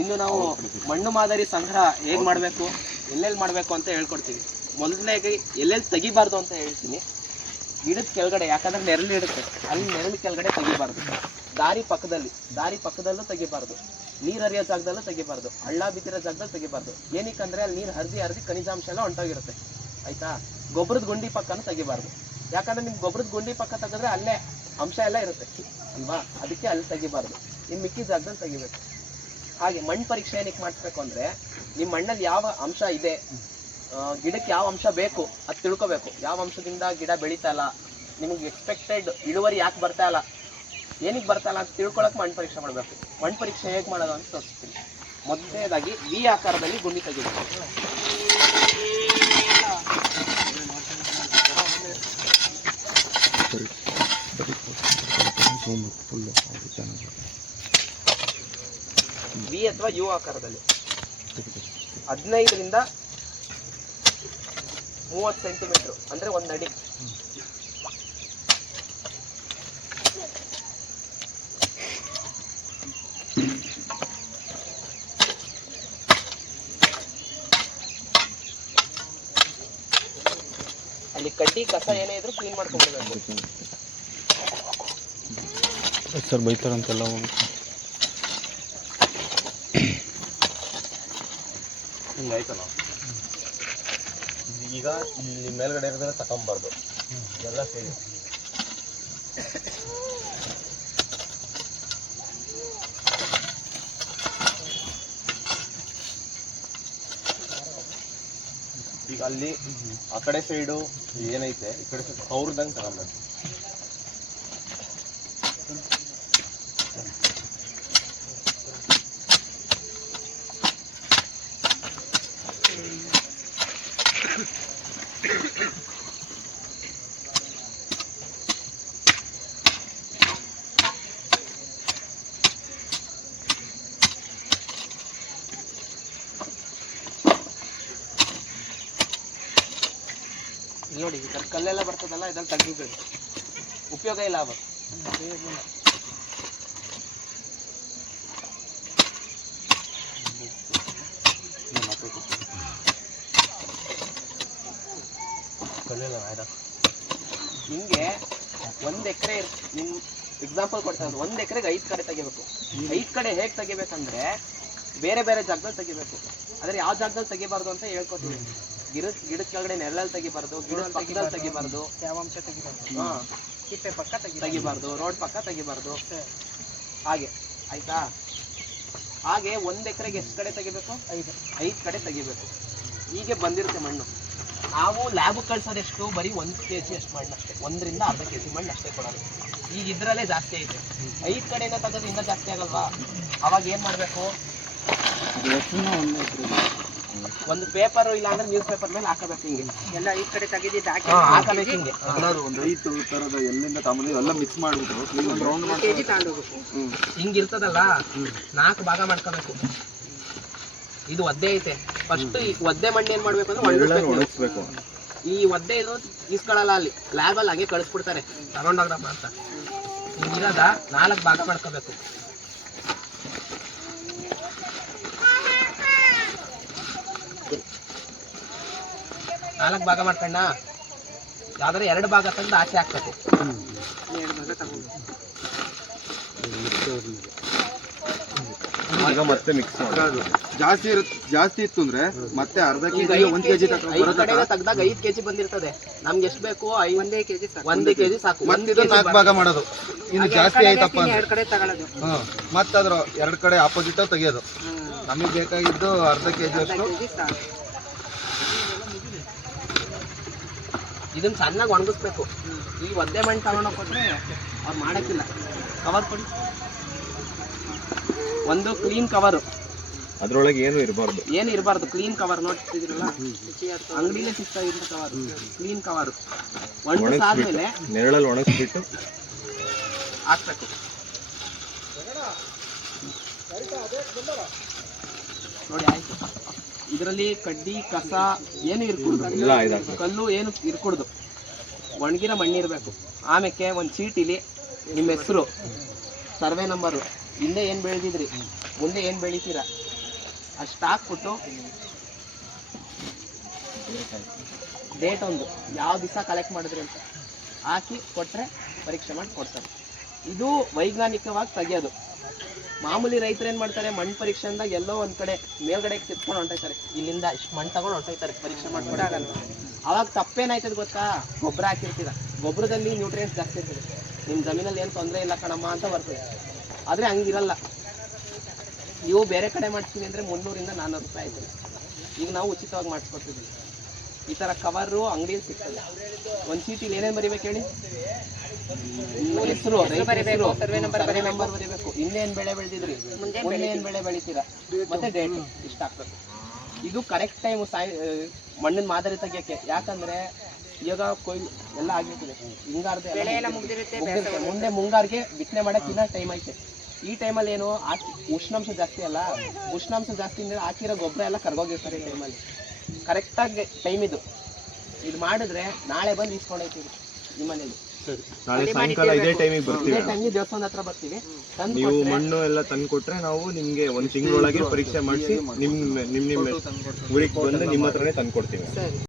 ಇನ್ನು ನಾವು ಮಣ್ಣು ಮಾದರಿ ಸಂಗ್ರಹ ಹೇಗೆ ಮಾಡಬೇಕು, ಎಲ್ಲೆಲ್ಲಿ ಮಾಡಬೇಕು ಅಂತ ಹೇಳ್ಕೊಡ್ತೀವಿ ಮೊದಲನೇಗೆ ಎಲ್ಲೆಲ್ಲಿ ತೆಗಿಬಾರ್ದು ಅಂತ ಹೇಳ್ತೀನಿ. ಗಿಡದ ಕೆಳಗಡೆ, ಯಾಕಂದ್ರೆ ನೆರಳು ಇಡುತ್ತೆ ಅಲ್ಲಿ ನೆರಳು ಕೆಳಗಡೆ ತೆಗಿಬಾರ್ದು. ದಾರಿ ಪಕ್ಕದಲ್ಲಿ, ದಾರಿ ಪಕ್ಕದಲ್ಲೂ ತೆಗಿಬಾರ್ದು. ನೀರು ಹರಿಯೋ ಜಾಗದಲ್ಲೂ ತೆಗಿಬಾರ್ದು. ಹಳ್ಳ ಬಿದ್ದಿರೋ ಜಾಗದಲ್ಲಿ ತೆಗಿಬಾರ್ದು. ಏನಕ್ಕಂದ್ರೆ ಅಲ್ಲಿ ನೀರು ಹರಿದಿ ಹರಿದಿ ಖನಿಜಾಂಶ ಎಲ್ಲ ಹೊಂಟೋಗಿರುತ್ತೆ. ಆಯ್ತಾ? ಗೊಬ್ಬರದ ಗುಂಡಿ ಪಕ್ಕನೂ ತೆಗಿಬಾರ್ದು. ಯಾಕಂದ್ರೆ ನಿಮ್ಗೆ ಗೊಬ್ಬರದ ಗುಂಡಿ ಪಕ್ಕ ತೆಗೆದ್ರೆ ಅಲ್ಲೇ ಅಂಶ ಎಲ್ಲ ಇರುತ್ತೆ. ಅಲ್ವಾ? ಅದಕ್ಕೆ ಅಲ್ಲಿ ತೆಗಿಬಾರ್ದು. ಇನ್ನು ಮಿಕ್ಕಿ ಜಾಗದಲ್ಲಿ ತೆಗಿಬೇಕು. ಹಾಗೆ ಮಣ್ಣು ಪರೀಕ್ಷೆ ಏನಕ್ಕೆ ಮಾಡಿಸ್ಬೇಕು ಅಂದ್ರೆ ನಿಮ್ಮ ಮಣ್ಣಲ್ಲಿ ಯಾವ ಅಂಶ ಇದೆ ಗಿಡಕ್ಕೆ ಯಾವ ಅಂಶ ಬೇಕು ಅದು ತಿಳ್ಕೊಬೇಕು ಯಾವ ಅಂಶದಿಂದ ಗಿಡ ಬೆಳೀತಾ ಇಲ್ಲ ನಿಮಗೆ ಎಕ್ಸ್ಪೆಕ್ಟೆಡ್ ಇಳುವರಿ ಯಾಕೆ ಬರ್ತಾ ಇಲ್ಲ ಏನಕ್ಕೆ ಬರ್ತಾ ಇಲ್ಲ ಅಂತ ತಿಳ್ಕೊಳಕ್ಕೆ ಮಣ್ಣು ಪರೀಕ್ಷೆ ಮಾಡಬೇಕು ಮಣ್ಣು ಪರೀಕ್ಷೆ ಹೇಗೆ ಮಾಡೋದು ಅಂತ ತೋರಿಸ್ತೀನಿ ಮೊದಲನೇದಾಗಿ ವಿ ಆಕಾರದಲ್ಲಿ ಗುಂಡಿ ತೆಗಿಬೇಕು ವಿ ಅಥವಾ ಯು ಆಕಾರದಲ್ಲಿ. ಹದಿನೈದರಿಂದ ಮೂವತ್ತು ಸೆಂಟಿಮೀಟ್ರ್, ಅಂದರೆ ಒಂದು ಅಡಿ. ಅಲ್ಲಿ ಕಡ್ಡಿ, ಕಸ ಏನೇ ಇದ್ರು ಕ್ಲೀನ್ ಮಾಡ್ಕೊಂಡ್ಬಿಡ್ಬೇಕು. ಸರ್ ಬೈತಾರಂತೆಲ್ಲ ಹೋಗಿ ನಾವು. ಈಗ ಇಲ್ಲಿ ಮೇಲ್ಗಡೆ ಇರೋದ್ರೆ ತಗೊಂಬಾರ್ದು ಎಲ್ಲ ಸೇರಿ. ಈಗ ಅಲ್ಲಿ ಆ ಕಡೆ ಸೈಡು ಏನೈತೆ ಈ ಕಡೆ ಸೈಡ್ ಅವ್ರದಂಗೆ ತಗೊಂಬೇಕು ನೋಡಿ, ಈ ಥರ ಕಲ್ಲೆಲ್ಲ ಬರ್ತದಲ್ಲ, ಇದ್ರಲ್ಲಿ ತೆಗಿಬೇಕು ಉಪಯೋಗ ಇಲ್ಲ ಅವ ಕಲ್ಲೆಲ್ಲ ನಿಮ್ಗೆ ಒಂದ್ ಎಕರೆ ನಿಮ್ ಎಕ್ಸಾಂಪಲ್ ಕೊಡ್ತಾ ಇರೋದು, ಒಂದು ಎಕರೆಗೆ ಐದು ಕಡೆ ತೆಗಿಬೇಕು. ಐದು ಕಡೆ ಹೇಗೆ ತೆಗಿಬೇಕಂದ್ರೆ ಬೇರೆ ಬೇರೆ ಜಾಗದಲ್ಲಿ ತೆಗಿಬೇಕು. ಆದರೆ ಯಾವ ಜಾಗದಲ್ಲಿ ತೆಗಿಬಾರ್ದು ಅಂತ ಹೇಳ್ಕೊತೀವಿ ಗಿಡ ಗಿಡದ ಕೆಳಗಡೆ ನೆರಳಲ್ಲಿ ತೆಗಿಬಾರ್ದು ಗಿಡದ ಪಕ್ಕದಲ್ಲಿ ತೆಗಿಬಾರ್ದು ತೇವಾಂಶ ತೆಗಿಬಾರ್ದು. ಹಾ. ತಿಪ್ಪೆ ಪಕ್ಕ ತೆಗಿಬಾರ್ದು. ತೆಗಿಬಾರ್ದು ರೋಡ್ ಪಕ್ಕ ತೆಗಿಬಾರ್ದು. ಹಾಗೆ ಆಯ್ತಾ? ಹಾಗೆ ಒಂದು ಎಕರೆಗೆ ಎಷ್ಟು ಕಡೆ ತೆಗಿಬೇಕು? ಐದು. ಐದು ಕಡೆ ತೆಗಿಬೇಕು. ಹೀಗೆ ಬಂದಿರುತ್ತೆ ಮಣ್ಣು. ನಾವು ಲ್ಯಾಬ್ ಕಳ್ಸೋದು ಎಷ್ಟು ಬರೀ ಒಂದು ಕೆ ಜಿ ಅಷ್ಟು ಮಣ್ಣು ಅಷ್ಟೇ. ಒಂದರಿಂದ ಅರ್ಧ ಕೆ ಜಿ ಮಣ್ಣು ಅಷ್ಟೇ ಕೊಡೋದು. ಈಗ ಇದ್ರಲ್ಲೇ ಜಾಸ್ತಿ ಐತೆ. ಐದು ಕಡೆಯಿಂದ ತೆಗೆದು ಇನ್ನೂ ಜಾಸ್ತಿ ಆಗಲ್ವಾ? ಅವಾಗ ಏನು ಮಾಡಬೇಕು? ಒಂದು ಪೇಪರ್ ಇಲ್ಲ ಅಂದ್ರೆ ನ್ಯೂಸ್ ಪೇಪರ್ ಮೇಲೆ ಹಾಕಬೇಕು ಹಿಂಗೆ. ಎಲ್ಲ ಈ ಕಡೆ ತೆಗೆದಿದ್ದು ಹಾಕಿ ಹಾಕಬೇಕು ಹಿಂಗೆ. ಎಲ್ಲರೂ ಒಂದು ಐದು ತರದ ಎಲ್ಲಿಂದ ತಮ್ಮದು ಎಲ್ಲ ಮಿಕ್ಸ್ ಮಾಡ್ಬಿಟ್ಟು ಒಂದು ರೌಂಡ್ ಮಾಡಿ ತಗೊಂಡೋಗ್ಬೇಕು ಹಿಂಗಿರ್ತದಲ್ಲ? ನಾಲ್ಕು ಭಾಗ ಮಾಡ್ಕೋಬೇಕು. ಇದು ಒದ್ದೆ ಐತೆ. ಫಸ್ಟ್ ಈ ಒದ್ದೆ ಮಣ್ಣು ಏನ್ ಮಾಡ್ಬೇಕು ಅಂದ್ರೆ ಒಣಗಿಸ್ಬೇಕು. ಈ ಒದ್ದೆ ಇದು ಇಸ್ಕೊಳ್ಳಲ್ಲ ಅಲ್ಲಿ. ಲ್ಯಾಬಲ್ಲಿ ಹಾಗೆ ಕಳಿಸ್ಬಿಡ್ತಾರೆ. ತಗೊಂಡೋಗ್ರಪ್ಪ ಅಂತ. ಹಿಂಗಿರೋದ ನಾಲ್ಕು ಭಾಗ ಮಾಡ್ಕೋಬೇಕು. ನಾಲ್ಕು ಭಾಗ ಮಾಡ್ಕೊಂಡ ಯಾವ್ದಾರ ಎರಡು ಭಾಗ ತಂದು ಆಚೆ ಹಾಕ್ಬೇಕು ಎರಡು ಭಾಗ ತಗೊಂಡು ಮತ್ತೆ ಮಿಕ್ಸ್ ಮಾಡೋದು ಜಾಸ್ತಿ ಜಾಸ್ತಿ ಇತ್ತು ಅಂದ್ರೆ ಮತ್ತೆ ಅರ್ಧ ಕೆಜಿ ಒಂದ್ ಕೆಜಿ ತಗ್ದಾಗ ಐದು ಕೆಜಿ ಬಂದಿರ್ತದೆ. ನಮ್ಗೆ ಎಷ್ಟು ಬೇಕು ಐದು ಒಂದೇ ಕೆಜಿ ಒಂದೇ ಕೆಜಿ ಸಾಕು. ಮತ್ತೆ ಇದು ನಾಲ್ಕು ಭಾಗ ಮಾಡೋದು. ಇನ್ನು ಜಾಸ್ತಿ ಆಯ್ತಪ್ಪ ಎರಡು ಕಡೆ ತಗೊಳ್ಳೋದು ಹ್ಮ್. ಮತ್ತೆ ಅದ್ರ ಎರಡ್ ಕಡೆ ಆಪೋಸಿಟ್ ತೆಗಿಯೋದು. ನಮಗೆ ಬೇಕಾಗಿದ್ದು ಅರ್ಧ ಕೆಜಿ ಅಷ್ಟು ಕೆ ಜಿ ಸಾಕು ಇದನ್ನ ಸಣ್ಣಗೆ ಒಣಗಿಸ್ಬೇಕು. ಈ ಒದ್ದೆ ಮಣ್ಣು ತಗೊಂಡೋಗಿ ಕೊಟ್ಟರೆ ಅವ್ರು ಮಾಡಕ್ಕಿಲ್ಲ. ಕವರ್ ಕೊಡಿ. ಒಂದು ಕ್ಲೀನ್ ಕವರು ಅದ್ರೊಳಗೆ ಏನು ಇರಬಾರ್ದು. ಏನು ಇರಬಾರ್ದು. ಕ್ಲೀನ್ ಕವರ್ ನೋಡ್ತಿದ್ರಲ್ಲ ಅಂಗಡಿಲೇ ಸಿಗ್ತಾ ಇದ್ದ ಕವರ್ ಕ್ಲೀನ್ ಕವರ್ ಒಣಗಿಸಾದ್ಮೇಲೆ ನೆರಳಲ್ಲಿ ಒಣಗಿಸ್ಬಿಟ್ಟು. ಹಾಕ್ಬೇಕು. ನೋಡಿ ಆಯ್ತು. ಇದರಲ್ಲಿ ಕಡ್ಡಿ ಕಸ ಏನು ಇರ್ಕೊಡ್ದು? ಕಲ್ಲು ಏನು ಇರ್ಕೂಡ್ದು? ಒಣಗಿರೋ ಮಣ್ಣಿರಬೇಕು ಆಮೇಲೆ ಒಂದು ಚೀಟಿಲಿ ನಿಮ್ಮ ಹೆಸರು ಸರ್ವೆ ನಂಬರು. ಹಿಂದೆ ಏನು ಬೆಳೆದಿದ್ರಿ? ಮುಂದೆ ಏನು ಬೆಳಿತೀರಾ? ಅಷ್ಟು ಹಾಕ್ಬಿಟ್ಟು ಡೇಟ್ ಒಂದು. ಯಾವ ದಿವಸ ಕಲೆಕ್ಟ್ ಮಾಡಿದ್ರಿ ಅಂತ. ಹಾಕಿ ಕೊಟ್ಟರೆ ಪರೀಕ್ಷೆ ಮಾಡಿ ಕೊಡ್ತಾರೆ. ಇದು ವೈಜ್ಞಾನಿಕವಾಗಿ ತೆಗಿಯೋದು. ಮಾಮೂಲಿ ರೈತರು ಏನು ಮಾಡ್ತಾರೆ? ಮಣ್ಣು ಪರೀಕ್ಷೆ ಅಂದಾಗ ಎಲ್ಲೋ ಒಂದು ಕಡೆ ಮೇಲ್ಗಡೆ ಕಿತ್ಕೊಂಡು ಹೊಂಟೋಯ್ತಾರೆ ಇಲ್ಲಿಂದ ಇಷ್ಟು ಮಣ್ಣು ತಗೊಂಡು ಹೊಂಟೋಯ್ತಾರೆ ಪರೀಕ್ಷೆ ಮಾಡ್ಕೊಡಾಗಲ್ಲ ಅವಾಗ ತಪ್ಪೇನಾಯ್ತದೆ ಗೊತ್ತಾ? ಗೊಬ್ಬರ ಹಾಕಿರ್ತೀರ. ಗೊಬ್ಬರದಲ್ಲಿ ನ್ಯೂಟ್ರಿಯನ್ಸ್ ಜಾಸ್ತಿ ಇರ್ತದೆ. ನಿಮ್ಮ ಜಮೀನಲ್ಲಿ ಏನು ತೊಂದರೆ ಇಲ್ಲ ಕಣಮ್ಮ ಅಂತ ಬರ್ತದೆ. ಆದರೆ ಹಂಗಿರಲ್ಲ. ನೀವು ಬೇರೆ ಕಡೆ ಮಾಡ್ತೀನಿ ಅಂದರೆ ಮುನ್ನೂರಿಂದ ನಾನ್ನೂರು ರೂಪಾಯಿ ಆಯ್ತದೆ. ಈಗ ನಾವು ಉಚಿತವಾಗಿ ಮಾಡಿಸ್ಕೊಡ್ತಿದ್ವಿ ಈ ಥರ ಕವರು ಅಂಗಡಿಯಲ್ಲಿ ಸಿಗ್ತದೆ. ಒಂದು ಚೀಟಿಲಿ ಏನೇನು ಬರಿಬೇಕು ಹೇಳಿ? ಹೆಸರು ಬರಿಬೇಕು, ಸರ್ವೆ ನಂಬರ್. ನಂಬರ್ ಬರಿಬೇಕು. ಇನ್ನೇನು ಬೆಳೆ ಬೆಳೆದಿದ್ರಿ? ಮುಂದೆ ಏನು ಬೆಳೆ ಬೆಳಿತೀರಾ? ಮತ್ತೆ ಡೇಟ್ ಇಷ್ಟ ಆಗ್ತದೆ. ಇದು ಕರೆಕ್ಟ್ ಟೈಮ್ ಸಾಯ್ ಮಣ್ಣಿನ ಮಾದರಿ ತೆಗಿಯೋಕ್ಕೆ. ಯಾಕಂದ್ರೆ ಈಗ ಕೊಯ್ಲು ಎಲ್ಲ ಆಗಿರ್ತದೆ. ಹಿಂಗಾರ್ದೆ. ಮುಂದೆ ಮುಂಗಾರಿಗೆ ಬಿತ್ತನೆ ಮಾಡಕ್ಕೆ ಇನ್ನ ಟೈಮ್ ಐತೆ. ಈ ಟೈಮಲ್ಲಿ ಏನು ಉಷ್ಣಾಂಶ ಜಾಸ್ತಿ ಅಲ್ಲ ಉಷ್ಣಾಂಶ ಜಾಸ್ತಿ ಅಂದ್ರೆ ಹಾಕಿರೋ ಗೊಬ್ಬರ ಎಲ್ಲ ಕರ್ಗೋಗಿರ್ತಾರೆ ಈ ಟೈಮಲ್ಲಿ ಕರೆಕ್ಟಾಗಿ ಟೈಮ್ ಇದು. ಇದು ಮಾಡಿದ್ರೆ ನಾಳೆ ಬಂದು ಇಸ್ಕೊಂಡೈತೀವಿ ನಿಮ್ಮನೇಲಿ. ನಾಳೆ ಸಾಯಂಕಾಲ ಇದೇ ಟೈಮಿಗೆ ಬರ್ತೀವಿ. ಇದೇ ದೇವಸ್ಥಾನದ ಹತ್ರ ಬರ್ತೀವಿ. ತಂದು ನೀವು ಮಣ್ಣು ಎಲ್ಲ ತಂದು ಕೊಟ್ರೆ ನಾವು ನಿಮ್ಗೆ ಒಂದ್ ತಿಂಗಳೊಳಗೆ ಪರೀಕ್ಷೆ ಮಾಡಿಸಿ ನಿಮ್ ನಿಮ್ ನಿಮ್ ಊರಿಗೆ ಬಂದು ನಿಮ್ಮ ಹತ್ರನೇ ತಂದು ಕೊಡ್ತೀವಿ. ಸರಿ.